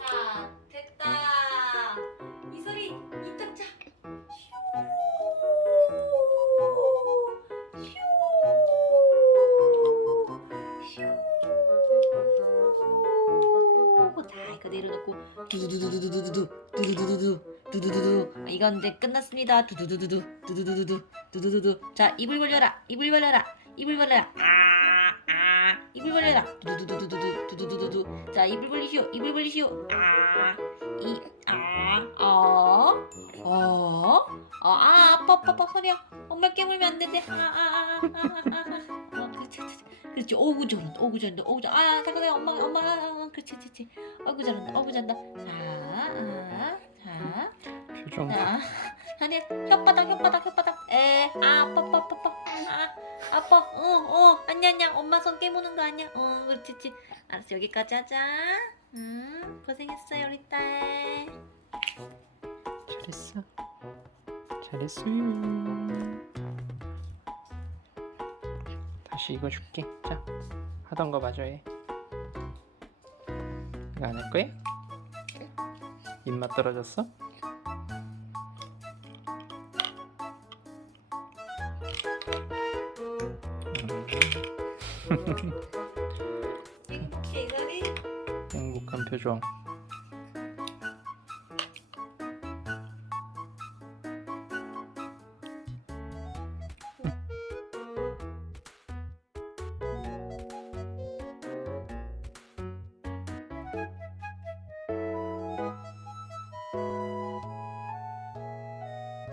자, 됐다. 이소리 이쪽 자. 자, 이거 내려놓고 두두두두두두두 두두두두두 두두두두. 이건 이제 끝났습니다. 두두두두두 두두두두두 두두두두. 자, 입을 벌려라. 입을 벌려라. 입을 벌려라. 입을 벌려라. 두두두두두두 두두두두두. 자, 입을 벌리시오. 입을 벌리시오. 아파 소리야. 엄마 깨물면 안 되는데. 그렇지. 어구 잘한다. 어구 잘한다. 어구 잘. 잠깐만 엄마. 그렇지. 어구 잘한다. 자. 표정. 자. 아니 혓바닥. 아파. 아니야. 엄마 손 깨무는 거 아니야. 그렇지. 알았어. 여기까지 하자. 고생했어요 우리 딸. 잘했어요. 다시 이거 줄게. 자, 하던 거 마저 해. 이거 안 할 거야? 입맛 떨어졌어? 행복해 이거리. 행복한 표정.